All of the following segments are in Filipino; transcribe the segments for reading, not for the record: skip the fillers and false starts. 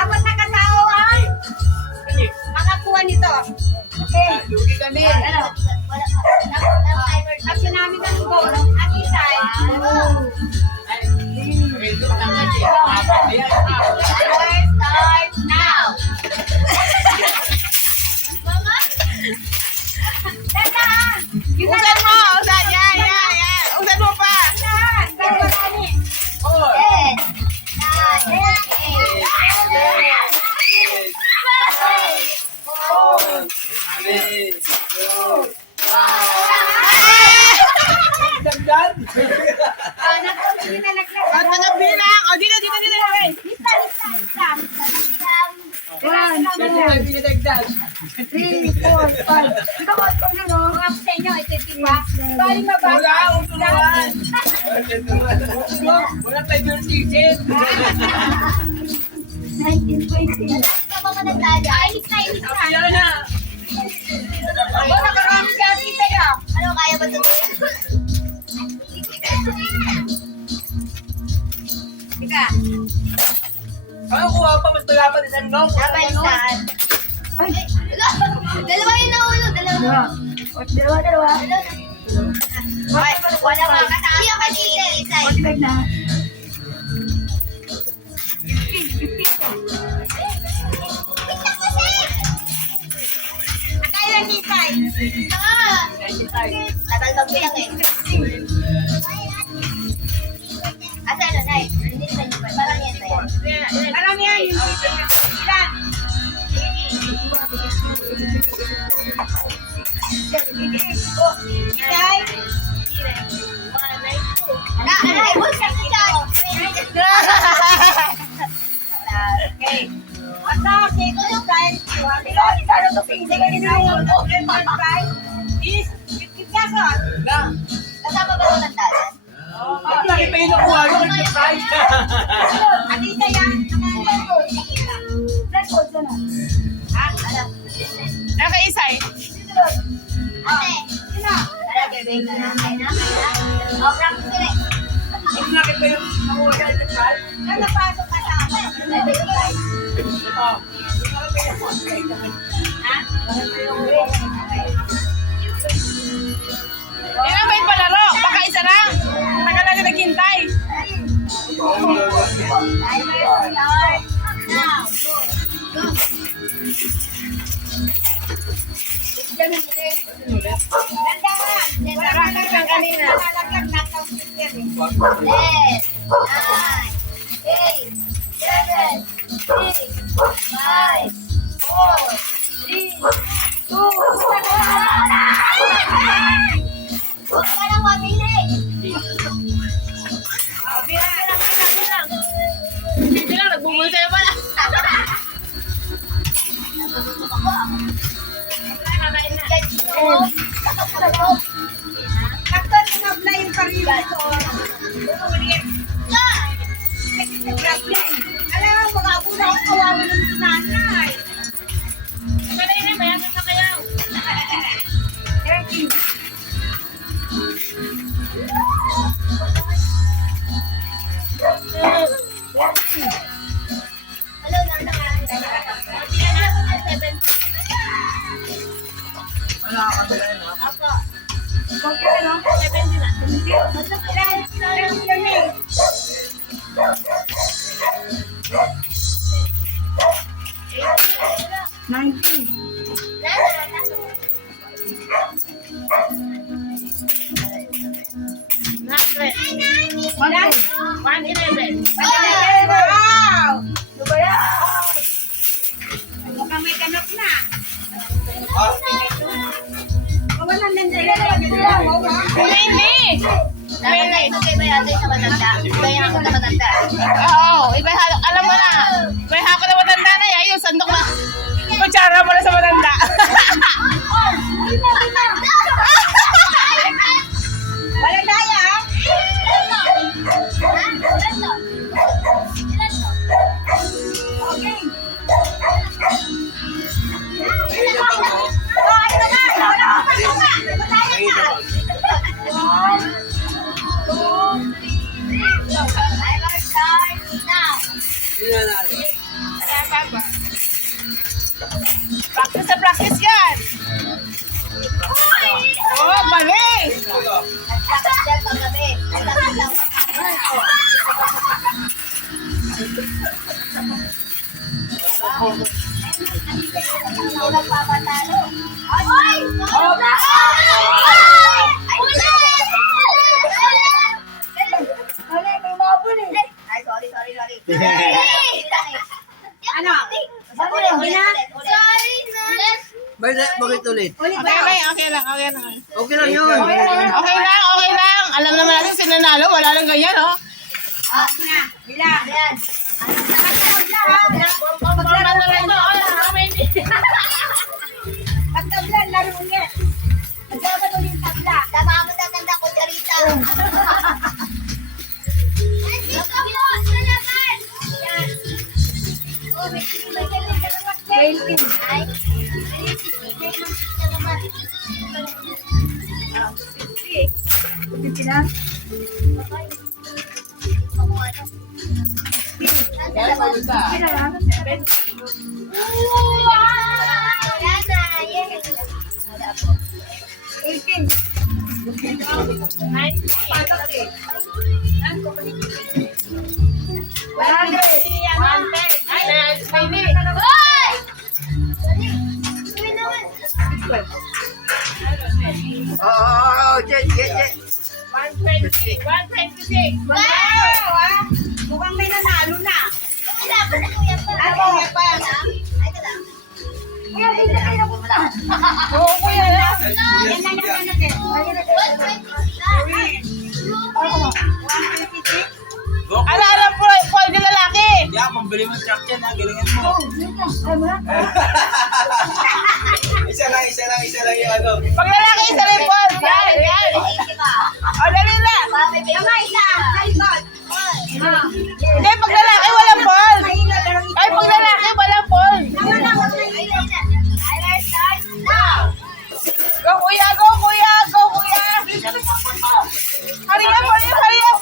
Apat na katao ang makakuha nito. Okay. Lugi kami. Kasi namin ang goal. At isay. Start now. Mama? Teka! Usan mo! Usan! Yan! Usan mo pa! Dagdag. At nagbilang! O, dito! Lista. Dagdag. 3, 4, 5. Ikaw at kung ano, mga sa inyo, ito diba? Bali mababa. Wala akong turuan. Wala tayo yung ticket. 1920. Ay, inis na. Yan na. Nakarami siya kita ya. Ano kaya ba ito? Ika. Ano kuha pa? Mas wala pa din sa nong. Nabaliktad. Ay, dalawa yun na ulo. Dalawa. Ay, wala mga kataas pa ni Isay. Akala ni Tay. Tagal magbilang eh. Asa ano, Nay? Parang yan ba yan? Parang yan. Ilan? Tay. Ay, huwag siya siya. Okay. Asa, sige, Tay. Ano to pindi ka din ang is 50 pesos. Na. Kasama ba ito ng dalan? At lagi pa yung nakuha yung nag-price. At isa yan. Nakaisay. Ate, Sino? tara, bebeng ka na. Kaya na. O, practice ka rin. At lagi pa yung nakuha yung nag-price. Ano napasok ka sa akin? Oh. Ilan ba yung palaro? Baka isa lang. Tagal na naghintay. Now, go. Nalaglag na sa speaker eh. 10, 9, 8, 7, 6, 5, 4, 3, 2, huwag ka nang mamili. Bilang nagbubul sa'yo pala. Sakto tinabla yung parila ko. Alam mo, mag-abula akong kawawa ng sinanay. Kanina, bayasan na kayo. 30. Hello, nanda ka. Wala ka ba yan, ha? Wow! Mukhang may ganap na. Kawalan din sa'yo. Hindi. Dapat tayo magkaiba sa matanda. Iba yung ako na matanda. Oo, iba alam mo na. May hako na matanda na yan. Yung sandok na. Kutsara mo na sa matanda. Walang daya. Okay. nanalo. Practice na practice yan. Oh, mali. Nagkakit yan kagabi. Nagkakit lang. Hindi nagpapatalo. Ay! Wala! Wala, may mabon eh. Ay, sorry. Ano? Sorry na. Sorry na. Bakit ulit? Ulit ba? Okay lang. Okay lang yun. Okay lang. Alam naman natin sinanalo. Wala lang ganyan, oh. Bilang. Ayan. Pagtablan, laro ulit. Pagtablan ulit yung tabla. Tama mo tatanda ko, Charita. Kailin. Ay. Ulit na. Kailangan. Ayan na. Yes. 18. Hoy! Uy naman. Oo, Jet. 126. Wow! Mukhang may nanalo na. Wala pa na kuya pa. Ako, kuya pa. Ay, ka lang. Kuya, hindi na kayo na. Oo, kuya na. Yan na naman natin. Ayun na natin. 126 na. 126. Alam po, pwede lalaki. Yeah, pambili mo truck yan ha. Galingan mo. Ay, mo na. Isa lang yung ano. Pag lalaki, isa rin po. Yan. Easy ka. O, dali na. May baby. Tama, isa. Talikod. Hindi, pag lalaki, walang ball. Ay, pag lalaki, walang ball. Tama na, huwag na Ay, na. I will start now. Go, kuya. Hurry up.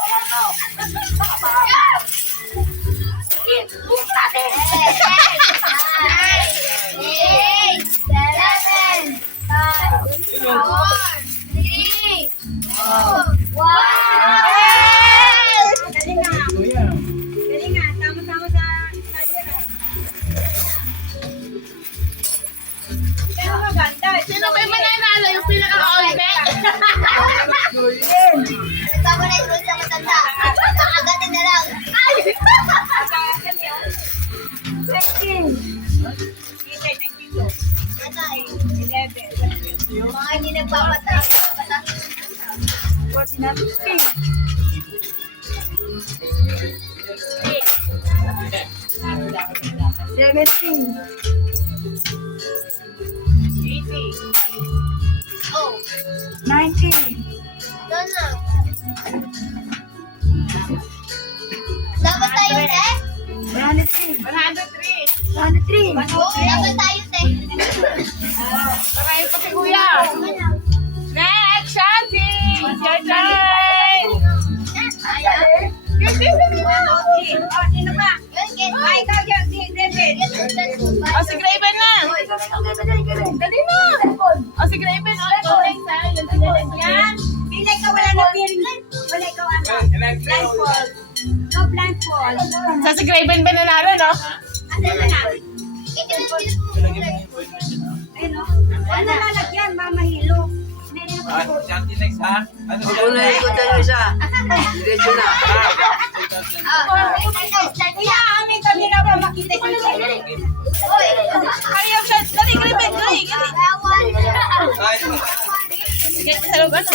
Galing nga. Galing nga. Tama-tama sa talyer. Pero maganda. Sino ba yung mananalo? Yung pinaka-onbe? Agatin na lang. 15. Mga hindi nagpapata. 14 na 15. 17. Oh, 19. doon na. Dapat tayo, te. 103. 103. 103. Dapat tayo, te. Parahin pa si kuya. Next, Shanti. Your turn. Ayan. Oh, sino ba? Yun, get. Ay, ikaw dyan, si David. O, si Graven na. Dali na. O, si Graven. O, ikaw next, ha. Yan. Pila ikaw wala na bearing. Wala ikaw ano. Blindfold. No blindfold. So, si Graven ba nanalo, no? Ano na? Ayun, Ayun o. Ano lalagyan? Mamahilo. Shanti next ha? Ano siya? Ako na ikot tayo isa. Diretso na. Kuya, amin kami na ba makita ko na Hurry up, Shanti. Dali, Graven. Dali. Sige, sa loob, ano?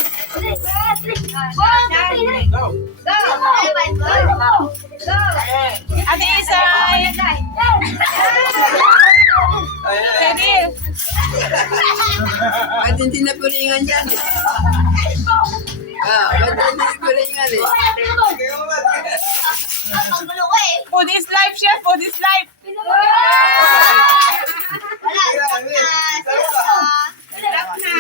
Go. Go! Ate Isay. Cyril. Ba't hindi na pulingan dyan? Ba't hindi na pulingan eh? Panggulo ko eh. Food is life, chef. Food is life. Wala. Sarap na!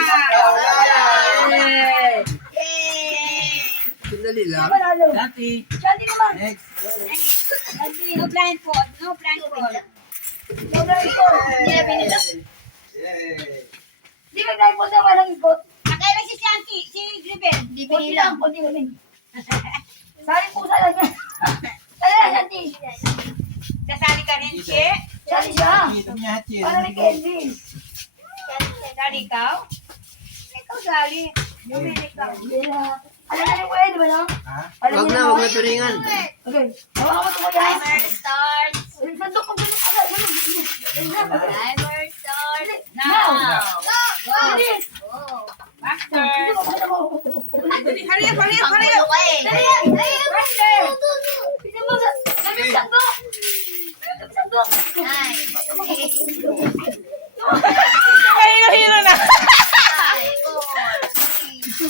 Sandali lang. Shanti naman. Next. Shanti. No blindfold. No blindfold. Hindi na binila. Yay! Di ba tayo po na walang ikot? Nakailan si Shanti, si Gribel. Hindi Kunti binila. lang, kunti ulit. Sali po sa lang. Sali lang, Santi. Sasali ka rin, Che. Sali siya. Ito niya, Hachi. Para ni Kelvin. Sali ikaw. Ikaw sali. Bumili ka. Alam na ni Kuya, di ba no? Ha? Alam niyo Huwag na turingan. Okay. Hawakan mo ito kuya. Timer starts. Sandok ko ganun agad. Timer starts. Now. Go. Go. Bilis. Go. Faster. Hurry up, hurry up, hurry Magulo up. ka eh. Faster. Sabi sandok. Sabi sandok. 9, 8, Hilo-hilo na. 5, 4, 3, 2,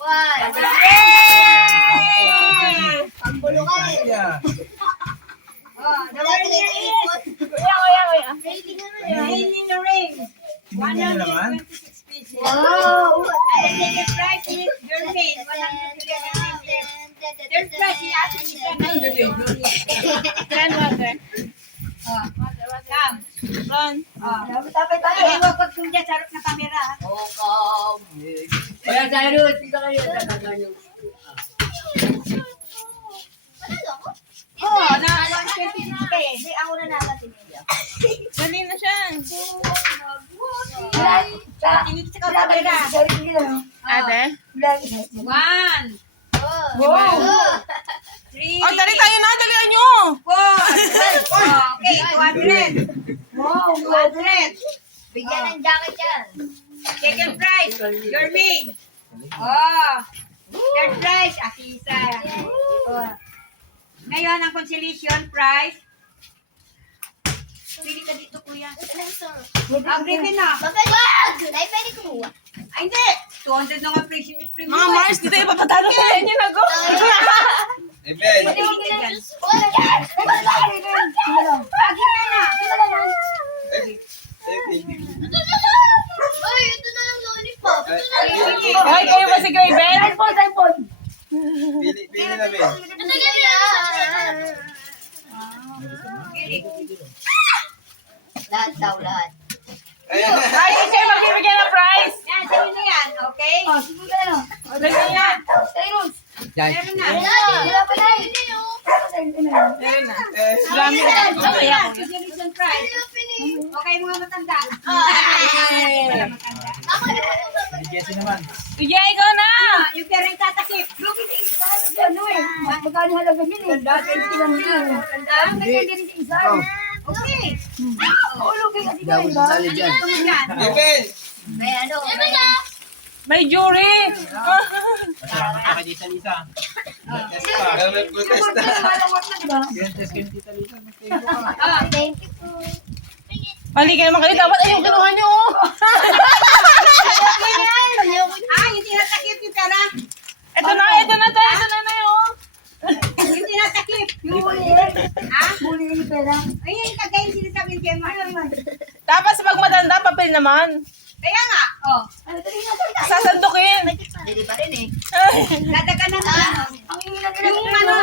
1. Yay! Ang gulo ka eh. Yeah. Oh, the Wala winner ka is Kuya. Rating naman Rainy the Ring. Hindi niya naman. 126 pieces. Wow. And then the price is Germain, 111 pieces. Third prize is Ate Lisa. Grand water. Oh, Sam. Ron. Oh. Tapay tayo. Iwan ko kung dyan sa harap ng kamera. Kaya tayo, kita kayo. Panalo ko? Oh, na 126 eh. Hindi, ako na nakatin niya. Dali na siya. Tingin sa kamera. Ate. 1, Wow. 3, Oh, dali tayo na. Dalian nyo. 4. Okay, 200. Wow. 200. Bigyan ng jacket yan. Second prize, Germain. Oh. Third prize, Asisa. Oh. Ngayon, ang consolation prize. Pili ka dito, kuya. Ang ribbon na. Wag! Ay, pwede kumuha. Ay, hindi. 200 na nga presyo ni Primo. Mga Mars, dito yung papatalo sa inyo na go. Eh, Ben. Pili ka dyan. Agi ka na. Ay, ito na lang lollipop. Ay, kayo ba si Graven? Cellphone. Pili na, Ben. Ito na yan. Pili. Lahat daw, lahat. Ayan. Ay, siya magbibigyan ng prize. Yan, sa'yo na yan. Okay? Oh, sige ka na. Dali na. Cyrus. Meron na. Sila pa na. Dali na. Eh, Dami na. Okay yan. Consolation prize. Okay, mga matanda. Wala matanda. Jesse naman. Kuya, ikaw na. Yung pera yung tatakip. Ano eh. Magkano halaga yun eh. Dati lang yun. Ang ganda din sa isa. Okay. Ulugin kasi Hindi ako kayo ba? sasali dyan. Yan. Eh, Ben. May ano? May jury. Masarap ka kay Tita Lisa. May protesta. Malawat na diba? Yan, test kay Tita Lisa. Ah, Thank you po. Mali kayo mga kalita. Ba't ayun kinuha nyo? yung tinatakip yung pera. Ito na tayo. Ito na yun. Yung tinatakip. Yung buliin. Ha? Buliin yung pera. Ayun, kagaya yung sinasabi ng Gemma. Tapos pag matanda, papel naman. Kaya nga, oh, Ano ito rin natin? Sasandukin. Hindi pa rin eh. dadagan na ano. Ang ingin lang Yung ano,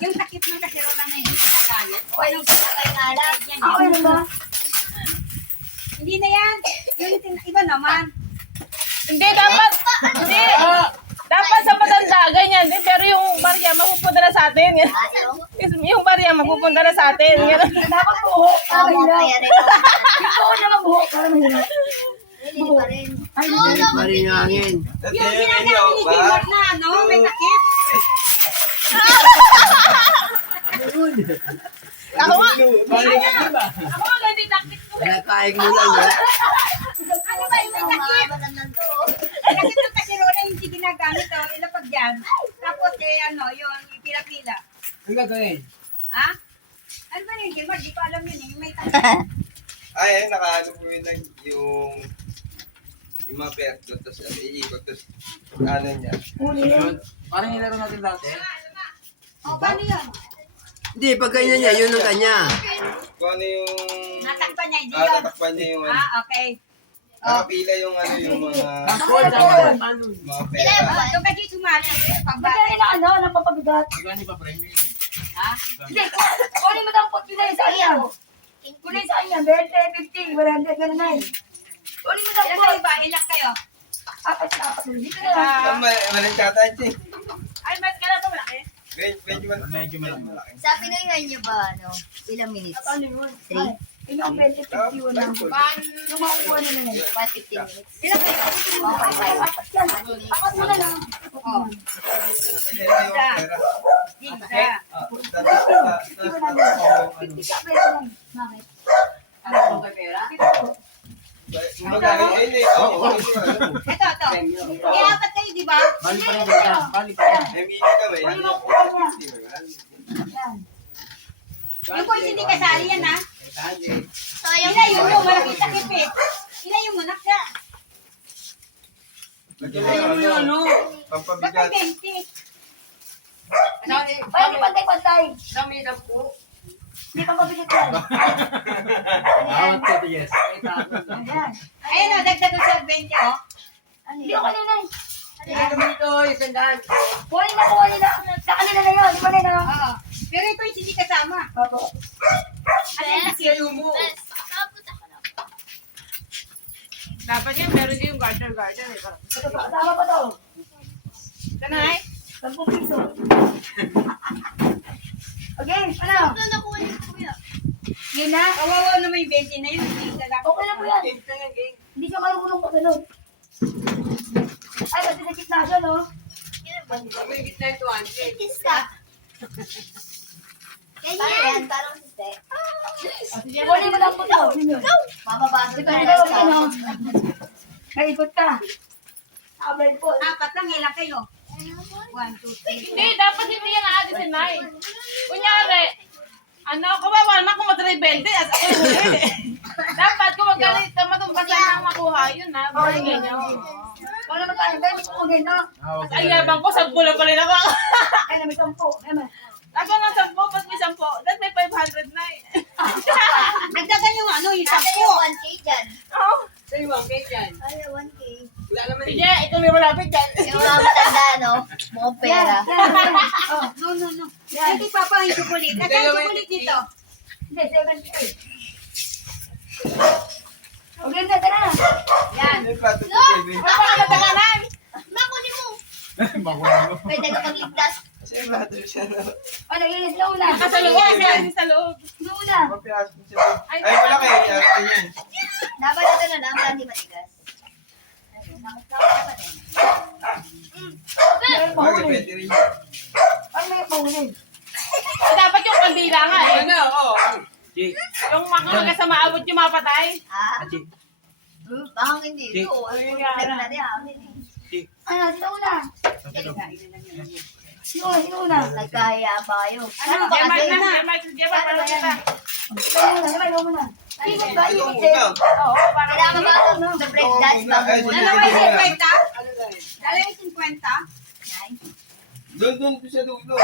yung takip ng kasirola na hindi kinagamit. O yung sakay na alam. Yan, Ako yan. yun ba? Hindi na yan. Yung iba naman. Hindi, dapat. Hindi. Dapat sa matanda, ganyan. Pero yung barya, mapupunta na sa atin. Yung barya, mapupunta na sa atin. Dapat buhok. Para Tama pa mahirap. yan ito. Yung buhok naman buhok. Para mahirap. Hindi pa rin. Ay, Hindi pa rin yung hangin. Yung ginagamit ni Gemma na ano, may takip. Ako nga. Balik ka ba? Ako nga, ganito taktik ko. Nakaig mo lang. Ha? Ano ba yung may takip? Matandang to. Kasi yung kasirola hindi ginagamit, oh, ilapag yan. Tapos ano, yung pila-pila. Ano gagawin? Ha? Ano ba yung Gemma? Di ko alam yun eh. May takip. Ay, nakaano po yun lang yung mga perto, tapos iikot, tapos ano niya. buliin. Parang nilaro natin dati. O, paano yun? Hindi, pag ganyan niya, yun ang kanya. Kung ano yung... Natakpan niya, hindi yun. tatakpan niya yung ano. Ah, okay. Nakapila yung ano, yung mga... mga Ilan pera. ba? Doon kasi sumali. Magkano na ano? Nang papabigat? Magkano pa premium? Ha? Hindi, kunin mo daw po pinay sa kanya. Kunin sa kanya, 20, 50, 100, ganun na eh. Kunin mo daw Ilan po. kayo ba? Ilan kayo? Apat na apat. Dito na lang. Malit yata ito eh. Ay, mas ka na ito malaki. Medyo malaki. Sa Pinoy niyo ba, ano, ilang minutes? Ano yun? Ay, ilang 20, 50, 100. Yung makukuha na lang. 150 minutes. Ilan kayo? Apat yan. Apat mo na lang. Oh. Isa. Fifty ka, pero lang. Bakit? Ano kung may pera? Ito. Eh, apat kayo, di ba? Bali pa rin dyan. Bali pa rin. Kunin mo kuha niya. Yan. Yung boys hindi kasali yan, ha? Sayang Ilayo mo, malaki takip eh. Ilayo mo, nakya. Ba't Pampabigat. may 20? Ay, hindi pantay-pantay. Hindi pa mabilit yan. Awat ka, yes. Ayan. Ayun o, dagdag ko sa 20, oh. Hindi ako kanina eh. Ayan. Kunin na. Sa kanila na yun. Di ba na yun? Oo. Pero ito yung hindi kasama. Opo. Ano yung nakyayo mo? Dapat yan, meron din yung garter eh. Ito pa, kasama pa to. Tanay? 10 piso. Okay, ano? Yun na? Kawawa naman yung 20 na yun. Hindi talaga. Okay na po yan. Hindi siya marunong pa ganun. Ay, kasi sa gitna siya, no? Kiss ka. Ganyan, parang siste. Kunin mo lang po to. Mababasa Ito ka na na daw, sa... ano? Naikot ka. Abay po. Apat lang, ilang kayo? 1, 2, 3. Hindi, dapat hindi yan aalisin na eh. Kunyari, kawawa naman kung mag-rebelde at ako yung huli. Dapat kung magkalit na matumbasan na makuha, yun na. Bigay niya. Wala naman tayo. Dahil ito kung gano'n. At ay yabang ko, 10 lang pa rin ako. Ay, may 10. Ayan. Ako ng 10, ba't may 10? Dahil may 500 na eh. Nagdagan yung ano, yung Asan 10. yung 1K dyan? Oo. Ay, 1K. Sige, ito may malapit dyan. Yung mga matanda, no? Mukhang pera. Yan. Oh, No. Hindi papa yung chocolate. Nasaan yung chocolate dito? hindi, 70. Okay, ganda na. Yan. Napakalataganan. Makunin mo! Pwede ka pagligtas. Oh, naglinis na una. Sa loob, yan sa loob. Yung una. Ay, wala kayo. Dapat ito na lang, hindi matigas. May Bakit mahuli. pwede rin? Ano may mahuli? Eh, dapat yung kandila nga eh. Yung mga sa maabot yung mapatay. Ah? Baka hindi ito. Ano yung Yan. problema natin? Ano, sino una? Sino una? Nagkaya pa kayo. Ano ba Gemay kasi? na, Gemay, para kita. Ikaw muna. Ikot ba? Ikot Ito, eh. Oo, para Kailangan ba ito? Sa breakdance ba? Dalawa yung 50? Dalawa yung 50? Doon sa dulo.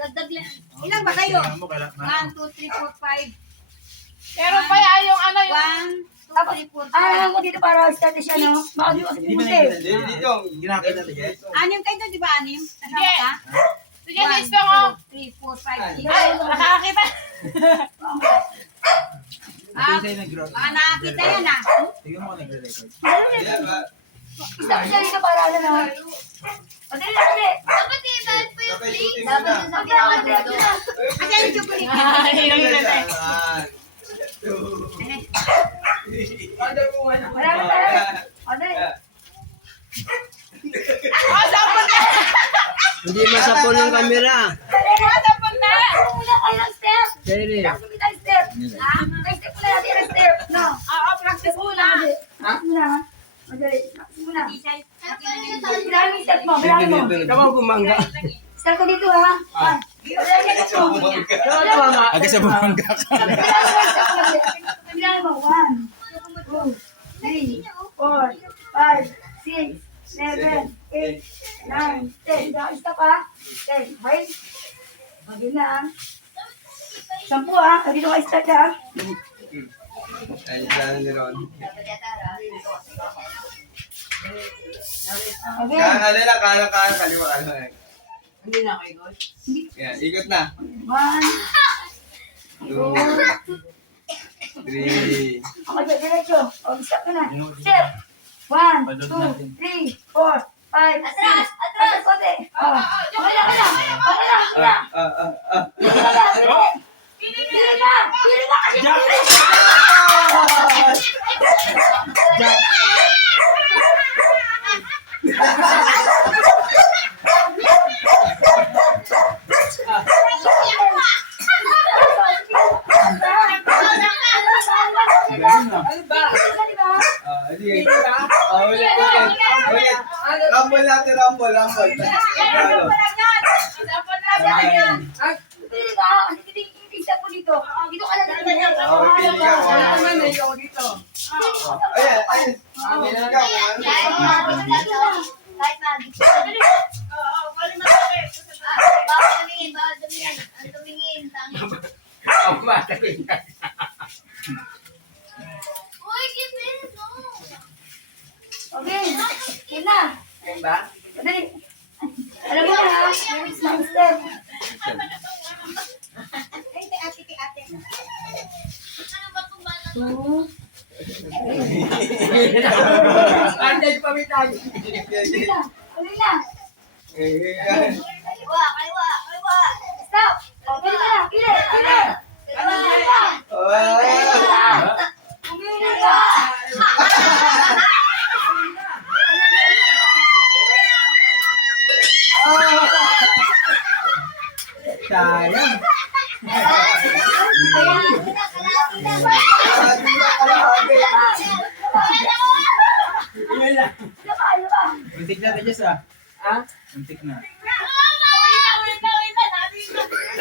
Dagdag lang. Ilan ba kayo? 1, 2, 3, 4, 5. Pero pa yung ano yung... 1, 2, 3, 4, 5. Ah, ako dito para start siya, no? Baka di ko kasi pumunta eh. Dito. Ginakita na yes. Anim kayo doon, di ba? Anim? Kasama Hindi. ka? Sige, listo mo. 1, 2, 3, 4, 5, 6. Ay, nakakakita. Baka nakakita yan ah. Tingnan mo nagre-record. Yan ba? Start siya dito para ano, no? O, dali na, dali. Dapat i-event po yung Okay, plate. shooting Dapat muna. yung sa pinakadulo. Asan yung chocolate? Ay, yung ilate. Wala na tayo. O, dali. Oh, sapon na! Hindi masapol yung camera. Oh, sapon na! Muna kayo ng step. Kaya Tapos may tayo step. Ha? May step muna natin ang step. No. Oo, practice muna. Ha? Muna, ha? O, dali. Muna. Ano pa yun yung tayo? Bilangin mo yung step mo. Bilangin mo. Ikaw gumangga. Start ko dito, ha? Ah. Bilangin mo. Aga sa bumangga ka. Bilangin mo. 1, 2, 3, 4, 5, 6, 7, 8, 9, 10. Dahil stop, ha? 10. Okay? Okay na, ha? 10, ha? Dito ka start, ha? Ay, plano ni Ron. Dapat yata, ha? Okay. Kala kaliwa. Hindi na kayo, Goy. Yan, ikot na. 1, 2, 2, 3. okay, diretso. O, stop ka na. Step. 1, 2, 3, 4, 5, 6. Atras, konti. O, okay na, okay na. Okay na, okay na. Pili ka na, pili. Pili ka, pili ka kasi pili. Sige. Ulit. Rumble natin, rumble. Ano? Pili ka, kasi titigisa po dito. Dito ka na dito. Pili ka. Ayan. Pili ka. Kahit mag- Bawal tumingin. Ang tumingin. Uy, Kevin, no. Okay, yun na. Ayun ba? Dali. Alam mo na ha, small step. Ay, ate. Ano ba kung ba lang? 2, Anday pamitan. Dali na, dali na. Kaliwa. Stop. O, pili ka na, pili. Pili ka. Pumili ka. Sayang. Ayun lang. Ano ba? Muntik na rin, Jess, ah. Ha? Muntik na.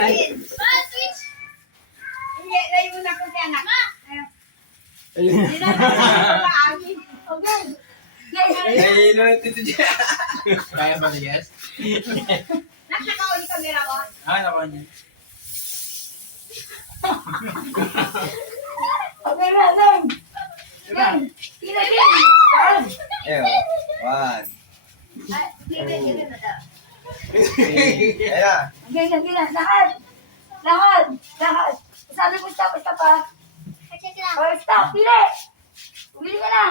Ay. Switch. Hindi, layo mo na kung anak. Ayun. Hindi na paangin. Okay. Yes. Ay, no, ito dyan. Kaya ba ni Jess? Nakakauli kamera ko. Nakuha niya. Okay na, then. Then, pila din. Eyo. 1. Kevin na daw. Ayan. Okay, lahat. Sabi ko stop pa. O, stop, pili. Pumili ka na.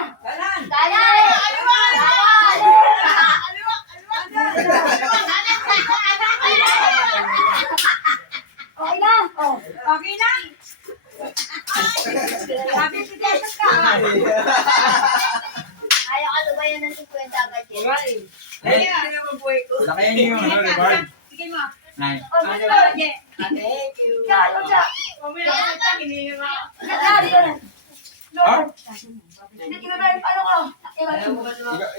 Okay na. O, Okay na? Sabi si Jesus ka. Ayaw ka lumayan ng 50 agad yun. Lakayan niyo yung ano, reward. Sige mo. Nine. o, sige. Kaya siya. Kaya siya. Lord. Hindi ko na yung paano ko.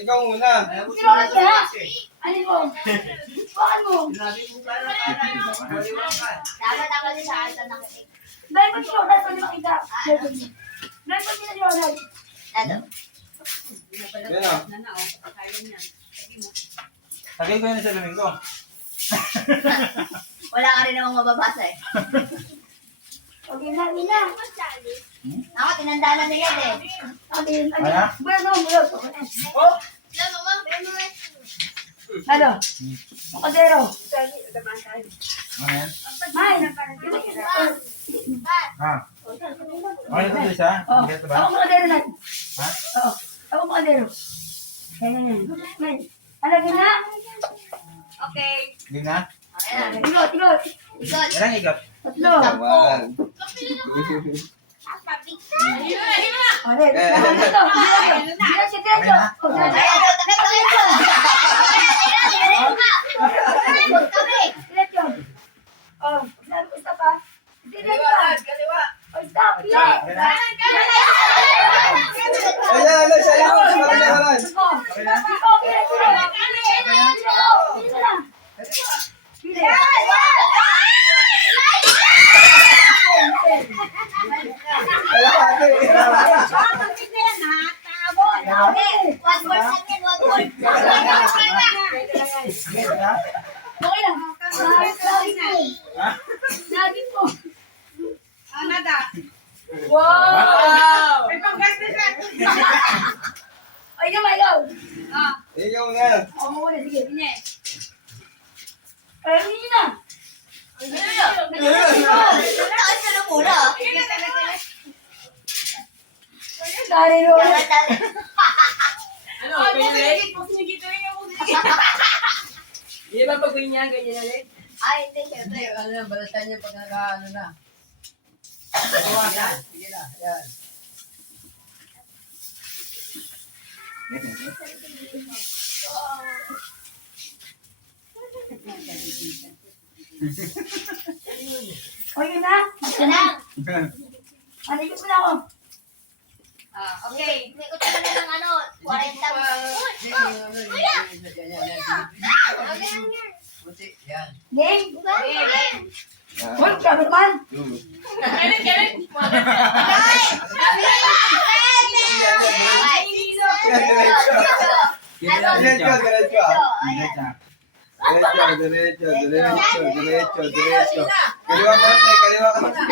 Ikaw muna. Sinunod niya. Ano mo? Bakit mo? Dapat ako din sa akin na nakinig. Dahil ko sinunod. Dahil ko di makita. Dahil ko sinunod. Ano? Ayan o. Sakay ko yan sa lumin ko. Wala ka rin namang mababasa eh. Okay na, Mina. Ako, tinandaan na yan eh. Okay, Ano? bueno, bueno. Ilan mo, ma'am? Ano? Makadero. Ano yan? May. Ha? Ano ito, Jess, ha? Oh, Get ba? ako makadero na. Ha? Oo, ako makadero. May. Alagin na. Okay. Hindi na? Ayan. Igot. Ikot. Ilang ikot? Tatlo. 1. Ale, diretso. Diretso. Oh, Ayan, diretso. kami. Diretso. Oh, sabi ko stop ha. Diretso. Oh, stop. Ayan. Ayan, sa'yo. Maraming. Bakit na yan ha? Tabon. One word lang yan, one word. Okay lang. Lagi po. Nada. Wow! May pang-gastos na. Ay, na, my love. Ah, Ikaw na. Oo, muna, sige. hindi. Kaya hindi na. Taas ka na muna. Dari Lola. Ano, pinigit mo, sinigit rin ako. Hindi ba pag ganyan na rin? Ay, hindi, syempre. Balatan niya pag na. Gawa na. Sige na, yan. O yun na. Ito lang. Aligit mo na ako. Okay. May utang na ng ano, 40. Kuya! Buti, yan. Game. Game! Uy, sabi man. Galit, galit. Diretso, diretso. Diretso. Kaliwa konti, kaliwa konti.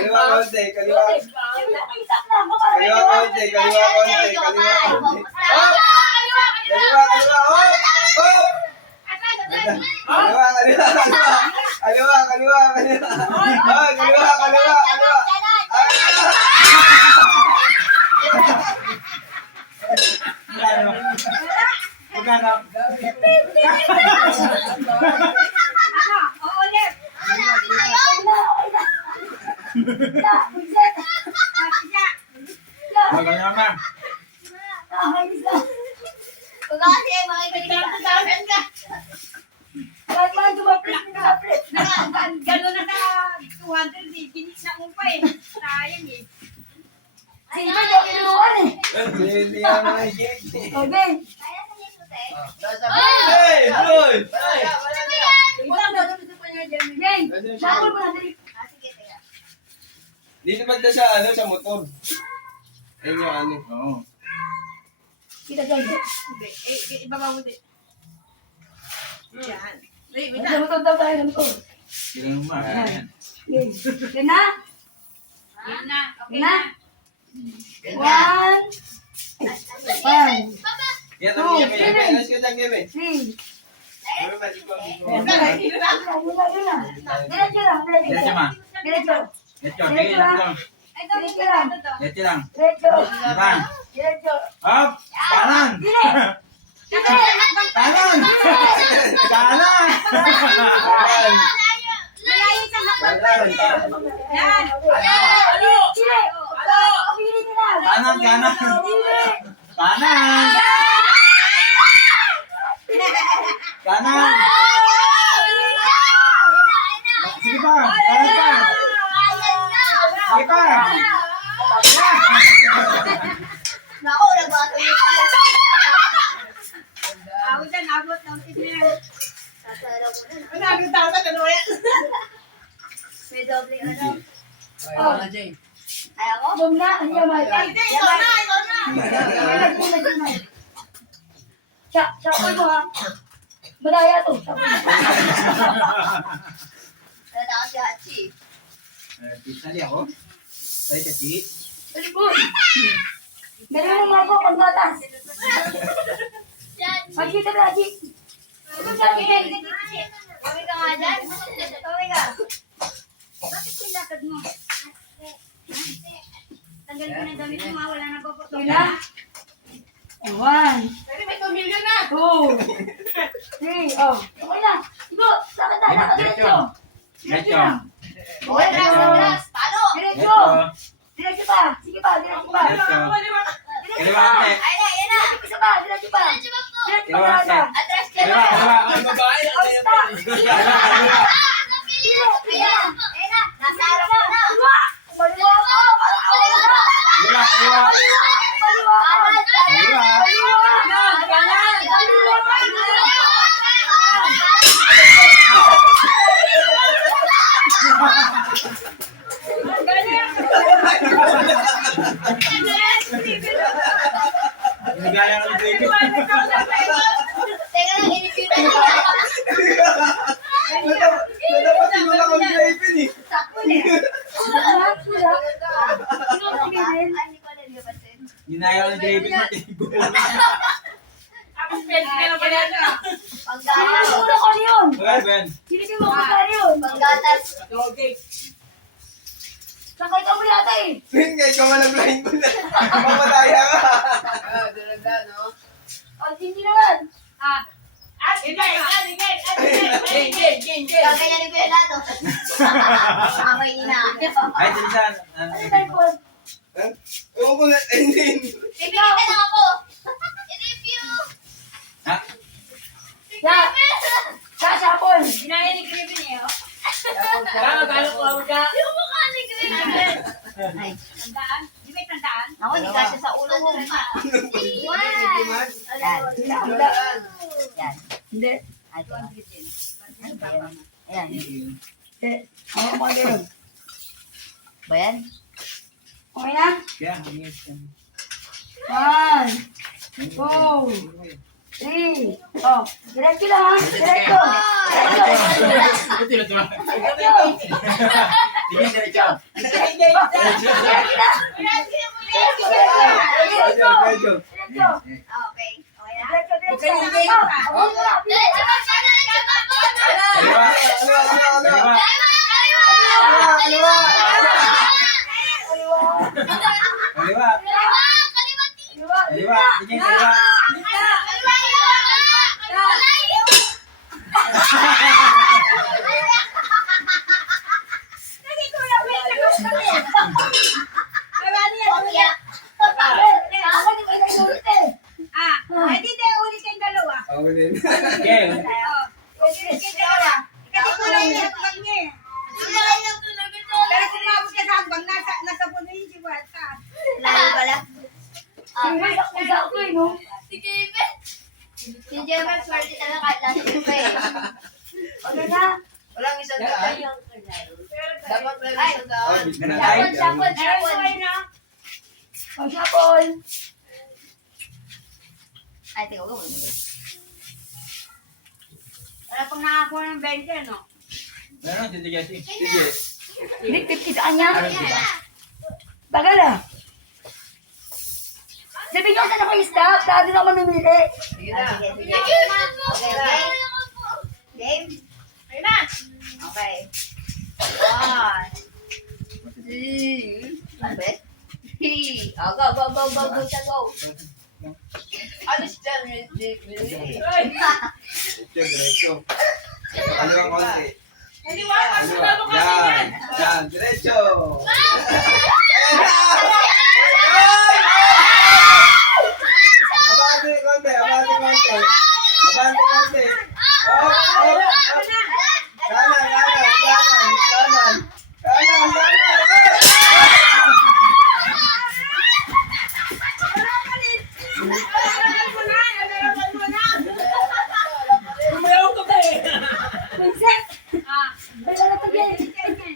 Kaliwa konti, kaliwa. Nakita na ako. Kaliwa konti, kaliwa konti, kaliwa konti. Oh! Kaliwa, kaliwa, oh! Oh! Kaliwa, kaliwa, kaliwa. Kaliwa, kaliwa, kaliwa. Oh, kaliwa, kaliwa, kaliwa. Magkano? Ano? O ulit. Magkano naman? Kung kasi makikita. Gano'n na 200, binis na mo pa eh. Sayang eh. Hindi yan na higit. Okay. Kaya sa nito, te. Hey, boy! Game. Bawal mo na dali. Sige, teka. Dito ba sa ano sa motor? Ayun yung ano. Oo. Kita dyan. Ibaba mo din. Yan. Wait, wait. Nagsamutod daw tayo ng motor. Sila naman. Ayan. Game. Yan na. Yan na, okay Na. na. 1. 1. Yan, kami, kami. Alas ka dyan, kami. 3. Kami, malikot. Yun na. Diretso lang. Diretso ma. Diretso. Diretso, sige, diretso. Ito, Diretso lang. Diretso lang. Diretso. Diretso. Diretso. Up! Kanan! Dili. Kanan! Kanan! Malayo sa Kanan. Yan. Dili. Pili ka na. Kanan, kanan! Dili. Kanan! Kanan! Sige pa! Kanan pa! Sige pa! Naku, nagbato yung Ako dyan, abot ng tignan. Sasarap mo na. Ano, ang tao na kanoya. May doble ano. Ay, wala, Jay. Ay, ako? Bum na. Ang yamay. Hindi, ikaw na, ikaw na. Sakol mo ha. Madaya to. Sakol mo. Nataka si Hachi. Pisali ako. Tayo ka, Chi. Uy. Dali mo mga po pagbatas. Magkita na, Chi. Kami ka nga dyan. Kami ka. Bakit nilakad mo? Tanggal ko na damit mo, wala na po po. Yun na. 1, 2, Pwede may 2 million na. 3. Oh. Okay na. Ibo. Sakit na. Nakadiretso. Diretso Diretso. lang. Uy, atras. Talo. Diretso. Diretso. Diretso pa. Sige pa. Diretso pa. Diretso. Diretso Kaliwa, pa. ate. Ay na, yan na. Isa pa. Diretso pa. Diretso Kaliwa, pa. ate. Atras ka Kaliwa, na. kaliwa. Ay, babae na. Oh, stop. Ayan. Ayan na. Nasa harap mo na. Maliwa ka. Kaliwa, kaliwa. Maliwa ka. Kaliwa. Nagaya ka ng baby. Teka lang, inipin na nila. Dapat sinula ko ni Raven eh. Ay, hindi ko na nilipasin. Ginaya ka ng baby mo. Tapos pwede ka na pala na. Panggatas. Siniguro ko yun. Ben. Siniguro ko na yun. Panggatas. Sakay ka mo yata eh. Hindi, ikaw man ang blind mo na. Mamataya ka. Ganda, no? Hindi naman. Gaganyanin ko yung lato. Amoy ni na. Ay, Tilisan. Ano tayo po? Ewan ko na, hindi. Bibigyan ka na ako. I-review. Ha? Sasapon. Ginaya ni Griffin eh, oh. Yung mukha ni Green. Ay. Tandaan? Di ba tandaan? Ako, hindi kasi sa ulo mo. Wow. Yan. Yan. Hindi. Ay, ito. Ayan. Hindi. Ako mo yun. Ba yan? Okay na? Kaya, yes. 1, 2, 3. Oh, diretso lang ha. Diretso. Diretso. Diretso. Medyo, medyo. Diretso. Okay. Okay na? Diretso, diretso. Diretso ka sana. Diretso ka po. Kaliwa, kaliwa, kaliwa. Kaliwa. Kaliwa. Kaliwa. Tingin, kaliwa. Ako di ba nagsulit eh. Eh, di tayo ulit kayong dalawa. Ako din. Okay. Ulit kayong dalawa. Kasi ko lang yung hapag niya eh. Pero kung mabot ka sa hambang, nasa puno yung siwata. Lahat pala. May nakusa ako eh, no? Si Gemma, swerte talaga kahit last week pa eh. Okay na? Walang isang daan. Dapat may isang Oh, daan. bigyan na Sapon, tayo. sapon, Meron sapon. kayo na. Magsapon. Ay, teka, huwag mo. Wala pang nakakuha ng 20, no? Meron, si Jesse. Sige. Hindi, 50 sa kanya. Tagal ah. Sabihin nyo, saan ako isda? Saan din ako mamimili? Sige na. Sige, sige. Okay, okay. Game? Ayun na. Okay. 1, 2, ano ba? 3. Oh, go, go, go, go, go, go. Alis dyan, Nick. Diretso, diretso. Kaliwa konti. Kaliwa, sunod mo kasi Yan. yan. Yan, diretso. Ayan na! Abante konti, abante konti. Abante konti. Oh, oh, oh. Kanan, kanan, kanan, kanan. Kanan, kanan. Vincent! Wala na pag yan. Kailangan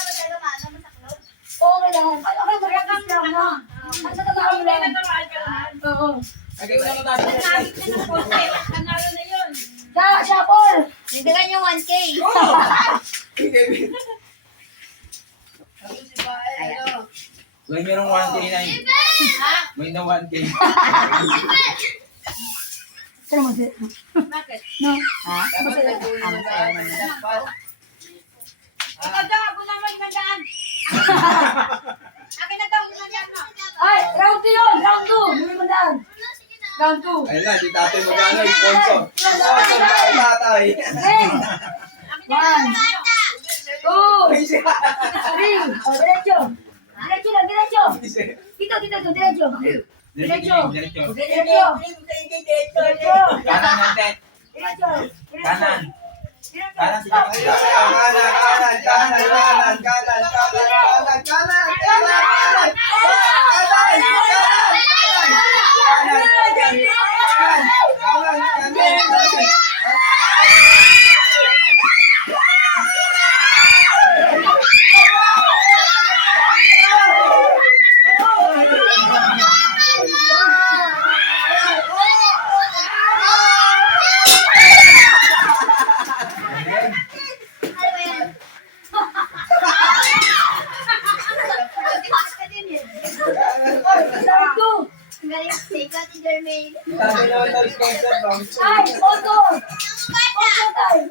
mo talaga maano mo sa club? Oo, kailangan. Ay, okay, magkakasya ako na. Ang tatamaan mo lang. Oo. Siya, Paul! Dagdagan yung 1K. Si Bae, ano? May merong 1K na yun. May na 1K. Saan mo siya? Bakit? No? Ha? Dapat may tuloy na daan. Dapat. Ikaw daw, ako naman nandaan. Akin na daw, nandaan mo. Ay, round 2 yun! Round 2! Muli mo daan. Round 2. Ayun na, si tatay magkano yung sponsor. Sponsor na ang tatay. Hey! Akin na daw. 2, 3, oh, diretso. Diretso lang, diretso. Dito, dito, dito, diretso. Diretso. Diretso. Diretso. Diretso. Kanan natin. Diretso. Kanan. Diretso. Kanan si Jack. Kanan, kanan, kanan, kanan, kanan, kanan, kanan, kanan, kanan. Ano ba yan? Sabi naman daw sponsor, no? Ay, Oto! Oto tayo!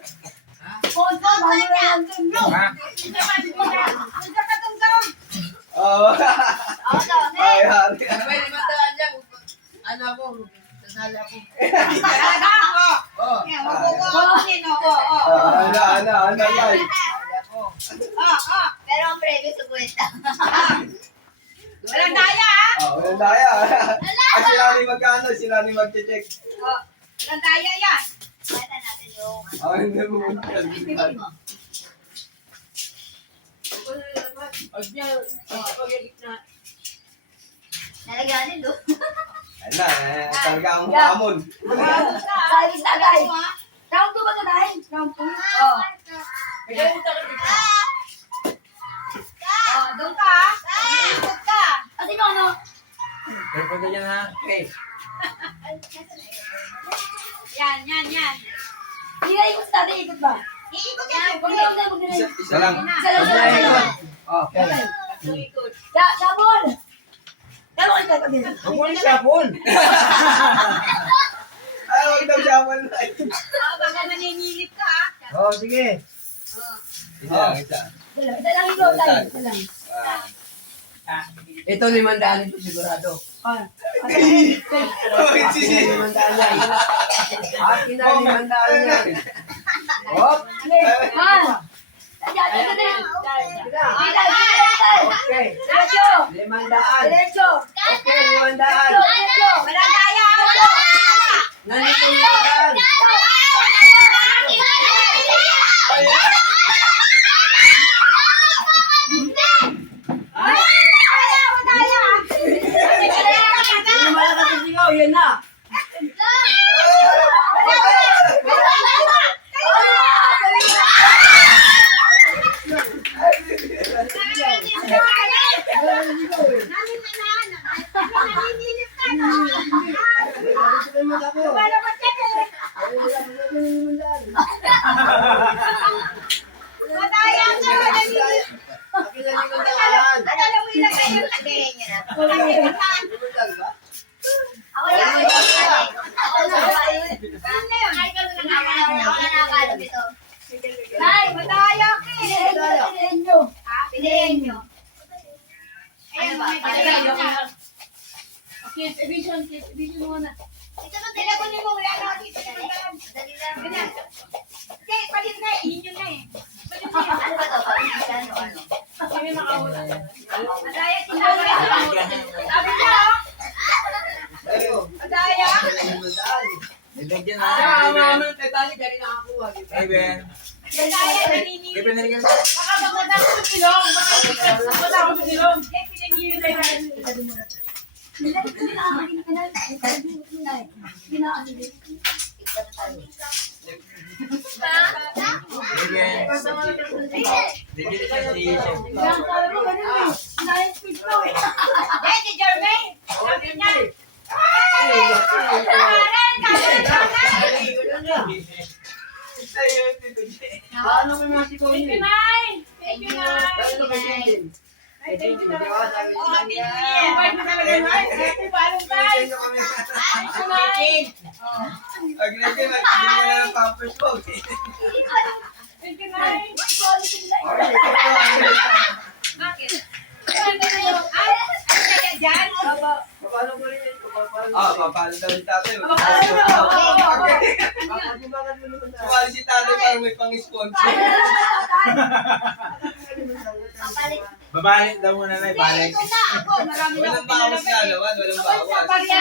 Oto, mano na lang din mo. Ha? Punta ka tunggaw. Oo. Ay, hari. May 500 yan. Ano ako? Sasali ako. Talaga ako. Oh. Yan, mabubuo ako din. Oo. Ano, guys? Sasali ako. Pero ang premyo sa kwenta. Walang daya ah. Walang daya. Ay, sila ni magkano? Sila ni mag-check. Walang daya yan. Kwenta natin yung Hindi mo magkano. Pag niya, pag-edit na. nalaganin do. Ayun na, talaga ang hamon. Salis na tayo. Round 2 ba ito tayo? Round 2? Oo. Bigyan mo tayo dito. Doon ka ah. Ikot ka. Kasi no, ano? Pero punta dyan ha. Okay. Yan. Hindi na ikot natin, ikot ba? Iikot yan. Huwag na, huwag na. Isa lang. Isa lang. Okay. Sabon! Tama kita pag yun. Huwag mo na siya, Paul. Ay, huwag daw siya man. Baka naninilip ka ah. Oo, sige. Isa lang, isa. Isa lang ikaw tayo. Isa lang. Ito 500 ito sigurado. Ay, sisi. 500 yan. Akin na 500 yan. Hop. Man! Okay. Diretso! 500. Diretso! Okay, 500. Diretso! Walang daya. Nandito yung 500. Yung malakas ang sigaw, yan na. Naninilip ka na. Ako. Wala ba check? Madaya ka. Naninilip. Akin na 500. Akala mo ilagay yung Tingin niyo na. Ako na. Ako na nakakala dito. Ay, madaya ka eh. Piliin nyo. Piliin nyo. Ano ba? Kids edition muna. Tinakunin mo, wala na dito. Dali lang. Hindi, palit na eh. Yun na eh. Palit na eh. Ano ba to? Ano? Kami nakahula. Madaya, sinabi ka. Sabi niya, oh. Madaya. Ibig dyan Ah, ha. mama, tetali, dali nakakuha. Hey, Ben. Madaya, naninilip. Ibig na rin. Baka maganda ko sa silong. Baka maganda ko sa silong. Hindi, pinag-iilay na. Hindi na Ibig. Digit siya si Isha. Kaya sabi mo, ganun eh. Dahil speed flow eh. Eh, si Jermaine. Sabi niya. Paano may mga sigaw Thank niyo? you, Nay. Thank you, Nay. Dali ito kay Jinjin. Ay, thank you, Nay. Oh, happy New Year. Invite mo talaga, Nay. Happy Valentine's. Thank you, Nay. Pag naging, magbili mo na ng pampers mo. Thank you, Nay. Bakit? Ganda na yun. Ay, kaya dyan. Paano ko rin yun? Papalo daw si tatay. Bakit mo naman na? Papalo si tatay para may pang-sponsor. Papalit. Babalik daw muna na, balik. Ito na ako. Marami na Walang akong bawas nga pinalabas. naman, walang bawas. Pagbarya.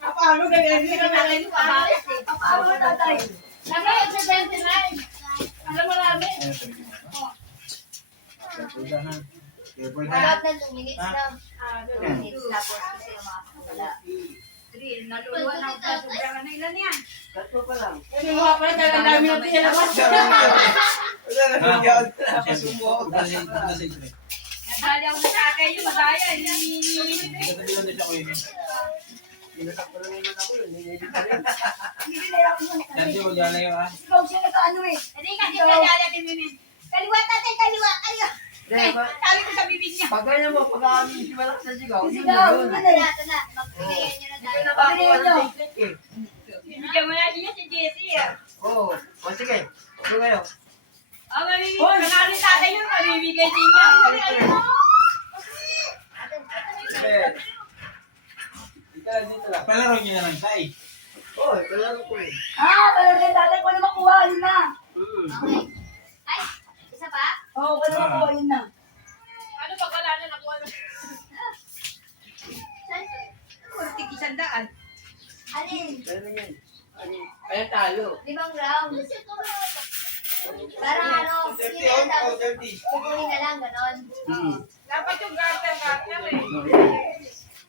Paano ganyan? Hindi ka nalang Paano mo tatay? Ano yung sa 29? Alam marami. Careful ha. Harap na 2 minutes na. Ah, 2 minutes. Tapos kasi yung mga wala. Naluluwa na ako sa sobrang na ilan yan. Tatlo pa lang. Kasi mukha pa rin talagang dami ng pinalabas. Wala na, bigyan ko na nakasumo. Nadali ako sa tatay yung madaya. Nininilip eh. Katabihan na siya ko yun. Pinatak ko lang naman ako. Hindi pa rin. Hindi nila ako nun. Dati mo dyan na yun ha. Ikaw siya nag-ano eh. Hindi kasi nadali natin Mimin. Kaliwa tatay, kaliwa. Hindi, ba? Sabi ko sa bibig niya. Pag ganyan mo, pag si Malak sa sigaw, yun Sigaw, yun. ano na? Ito na. Magbigayan nyo na Hindi tayo. ka nakakuha ng technique eh. Bigyan mo na siya si Jessie ah. Oo. O sige. Ito kayo. Ang mamimigay. Manalo tatay yun, mamimigay din niya. Dito lang, dito lang. Palaro niyo na lang tayo. Oo, palaro ko eh. Pero kay tatay ko na makuha, yun na. Okay. Ay, isa pa? Oo, ko na makuha, yun na. Ano pag wala na nakuha na? Saan? Kurtik isang daan. Alin? Ano yan? Kaya talo. 5 rounds. Para ano, Dirty, sige na oh, tapos dirty. kukunin na lang, ganon. Dapat yung garter eh.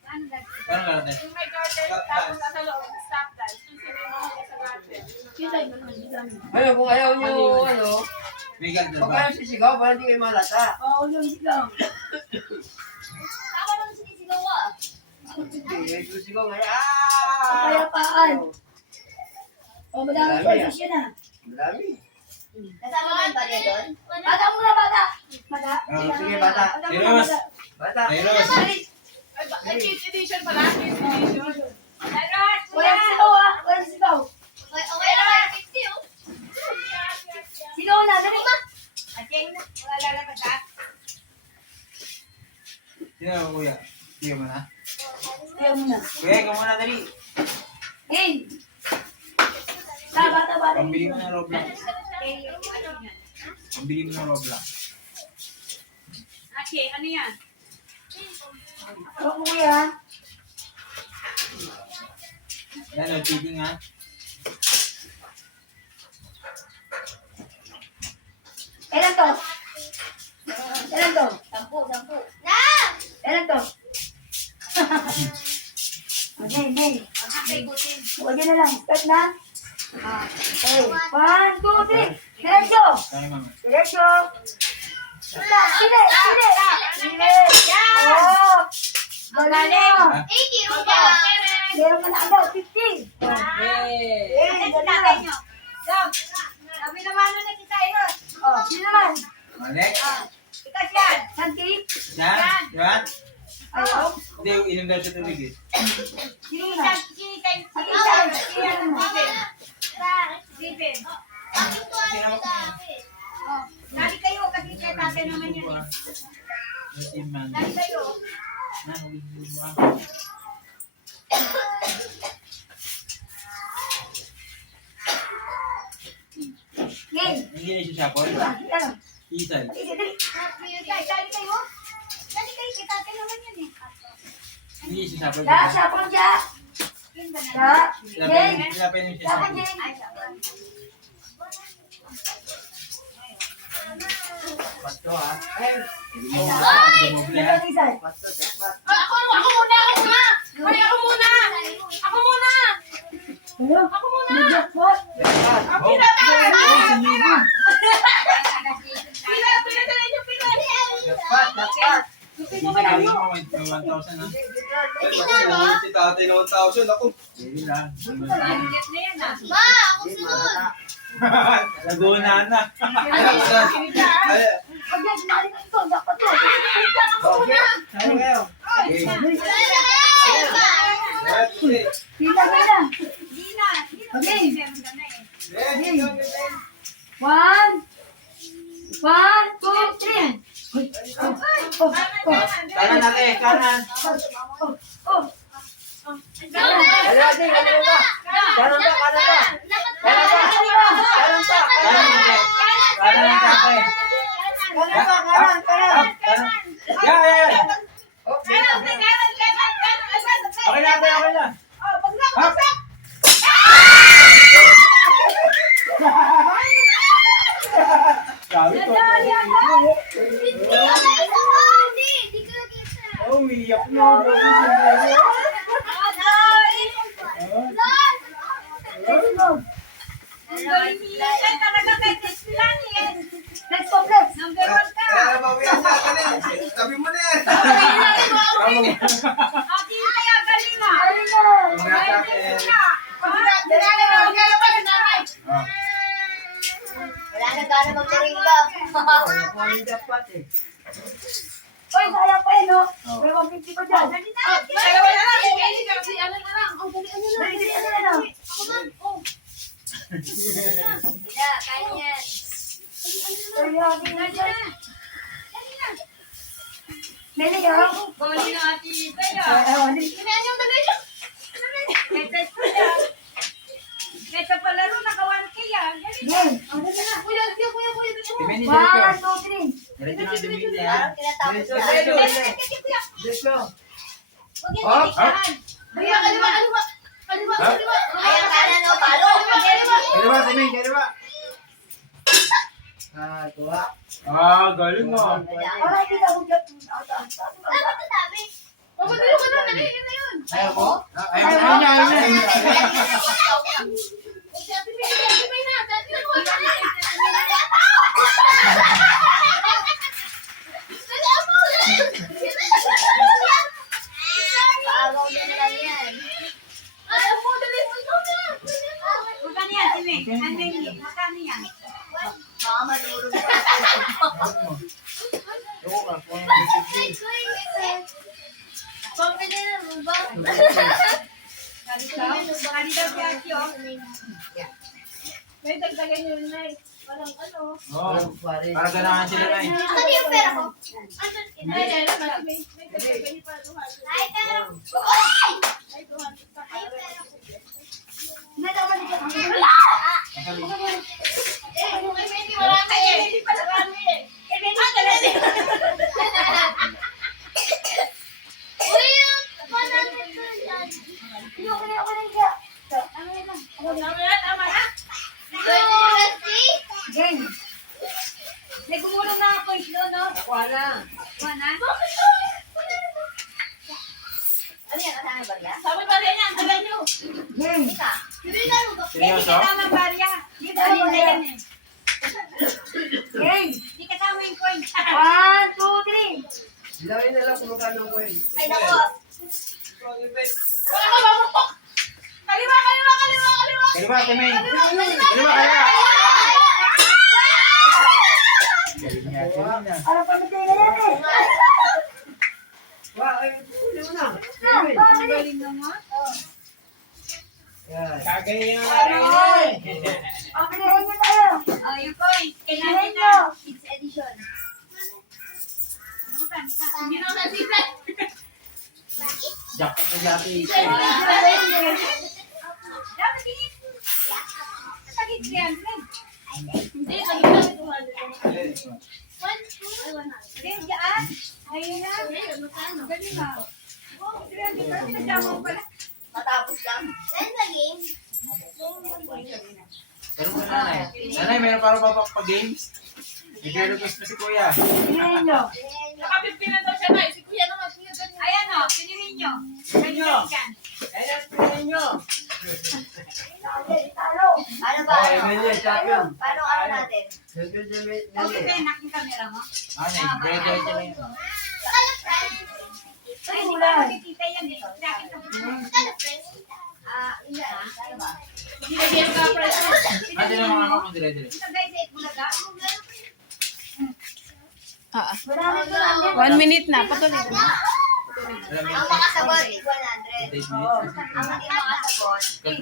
Ano lang? Parang laro tayo. Yung may garter, tapos nasa loob, stop time. Susinin mo sa garter. Ano, kung ayaw nyo, ano, May ganda pag ba? ayaw sisigaw, para hindi kayo malata. Oo, yung sigaw. Tama lang sinisigaw ko ah. Sige, sisigaw nga. Kapayapaan. O, madami position na. Madami. Kasama mo yung barya doon? Bata muna, bata. Bata. Sige, bata. Bata muna, Heroes. bata. Bata. Heroes. Ay, kids edition pala. Kids edition. Walang sigaw, ha? Walang sigaw. Okay, okay lang. 50 oh. Sigaw na, dali ba? Ating na. Wala lalabas ha. Sino ako kuya? Sige mo na. Sigaw muna. Kuya, ikaw muna dali. Game. Bata, bata. Pambili mo ng Roblox. Pambili mo ng Roblox. Ate, ano yan? O, kuya. Yan o, cheating ha. Ilan to? Ilan to? 10. Na! Ilan to? Okay, okay. Ang kapaikutin. Huwag yun na lang. Start na. Okay. 1, 2, 3. Diretso. Tayo mama. Diretso. Sila, sila, sila. Sila. Oh. Galing. 80 rupiah. Meron ka na agad. 50. Ano si tatay nyo? Dog. Sabi naman na kita yun. Oh, sino naman? Malik. Ikaw yan. Santi. Yan. Yan. Ayaw. Hindi, inom daw siya tubig eh. Sino na? Stephen. Bakit to ano kita akin? Lali kayo kasi kay tatay naman yan eh. Team man. Lali kayo. Na, magbibigay mo ako. Game. Hindi na siya sapol. Ano? Isal. Sige, dali. Lali kayo. Lali kayo kay tatay naman yan eh. Hindi siya sapol. Ja, sapong ja. Yun ba na? Ja. Game. Sila pa yun siya Sapong sapol. game. Ay, sabi. Pasto ha. Ay! Ilan isay? Pasto, jackpot. Ako muna! Hoy, ako muna! Ako muna! Ano? Ako muna! Jackpot. Jackpot. Ang Oh. pinata! Pila sa inyo, pila! Jackpot, jackpot. Hindi sa galing mo, 1,000 ha. Si tatay na 1,000. Ako. Hindi lang. Budget na yan ah. Ma, ako sunod. Laguna na. Ay, Pag yan, sinali ka ito. Jackpot to. Okay. Saan kayo? Pila ka na. Hindi na. Okay. Meron ka na eh. Ready, go, go, 1, 2, 3. Oh. Kanan natin, kanan. Oh. Kaliwa din, kaliwa ba? Kanan ba, kanan ba? Kanan ba? Kanan ba? Kanan natin. Kanan natin. Kanan ba, kanan, kanan. Yan! Okay. Okay na, okay na. Hop! Sabi ko. Oh, umiyak na. Let's go. Talaga kay Tesla lang eh. Let's go, let's. Number 1 ka. Kaya mabuyan sa akin eh. Sabi mo na yan. Ate, kaya galing ah. Galing na. Wala na gana magturing ka. Wala po yung jackpot eh. Oy, sayang pa no? May 150 pa dyan. Dalawa na lang. Si ano na lang. Oh, dali, ano lang. Dali, ano na lang. Bila, kaya yan. Ay, hindi na dyan. Nene, gawin ko. Bawali na ati tayo. Wali. Kesa palaro, naka-1K yan. Game. Kuya, kuya. 1, 2, 3. Diretso na dumili Parang ha. tinatapos Diretso, na. diretso. Diretso. Huwag yan Hop, titikaan. Kaliwa. Ayan, kanan o, palo. Kaliwa, Timing, kaliwa. Tuwa. Galing mo. Para hindi na ako dyan. Dapat ang dami. Mamadalo ka na. Nalilin na yun. Ayaw ko? Ayaw niya. Sabi na. Dati na ko. Paagaw din lang yan. Ayaw mo, dali mo. Magkano yan, Sime? Magkano yan? Baka madurog pa. Ako ka, Pambili na mo ba? Kali daw si Ate, oh. May dagdagan yun na. Parang ano. Para ganahan sila na eh. Ano yung pera ko? May dagdagan yun para tumakas. Ay, pera ko. Ay, tumakas pa. Ay, pera ko. Nagkamali ka. Uy, yung 100 ko yan. Ayoko na siya. Tama na. Game. May gumulong na ako, no? Nakuha na. Wala. Ano yan? Kasama ba yan? Sabi pa rin yan, dala nyo. Game. Hindi na mo ba? Hindi kasama barya. Hindi kasama na yan eh. Game. Hindi kasama yung coin. 1, 2, 3. Bilawin na lang kung magkano ko eh. Ay, naku. Wala ka ba mukok? Kaliwa. Kaliwa, Timing. Kaliwa. Galing niya, galing na. Alam pa natin na yan eh. Huli mo na. Galing naman. Yan. Kagayin na Okay, pilihin niyo tayo. Oh, yung coin. Pilihin Kailangan niyo. na. Kids edition. Hindi na ako nasisip. Jacket na jacket. Dapat din. Sagit 300. Hindi, lagi na ito. Rin dyan. Ayun na. Galing na. Oh, 300 pa. Pinagdama mo pala. Matapos lang. Then the game. Pero mo nanay. Nanay, meron para pa games. Nag-request na si Kuya. Pilihin niyo. Naka-50 na daw siya na. Si Kuya naman, siya ganyan. Ayan o, pinirin nyo. Ganyan dyan. Talo. Ano ba? Okay, Emilio, champion. Paano ano natin? Okay, Ben, naking camera mo. Nanay, dire-diretso lang yun. Ay, hindi ba makikita yan eh. Naking Hindi. Ano ba? Nilagyan ka, price. Ate na mga ako dire-diretso. Ito guys, eh, bulaga. Marami ko lang yan. 1 minute na, patuloy. Alam mo Ang makasagot, 100. yung 8 minutes. Ang hindi makasagot, Cut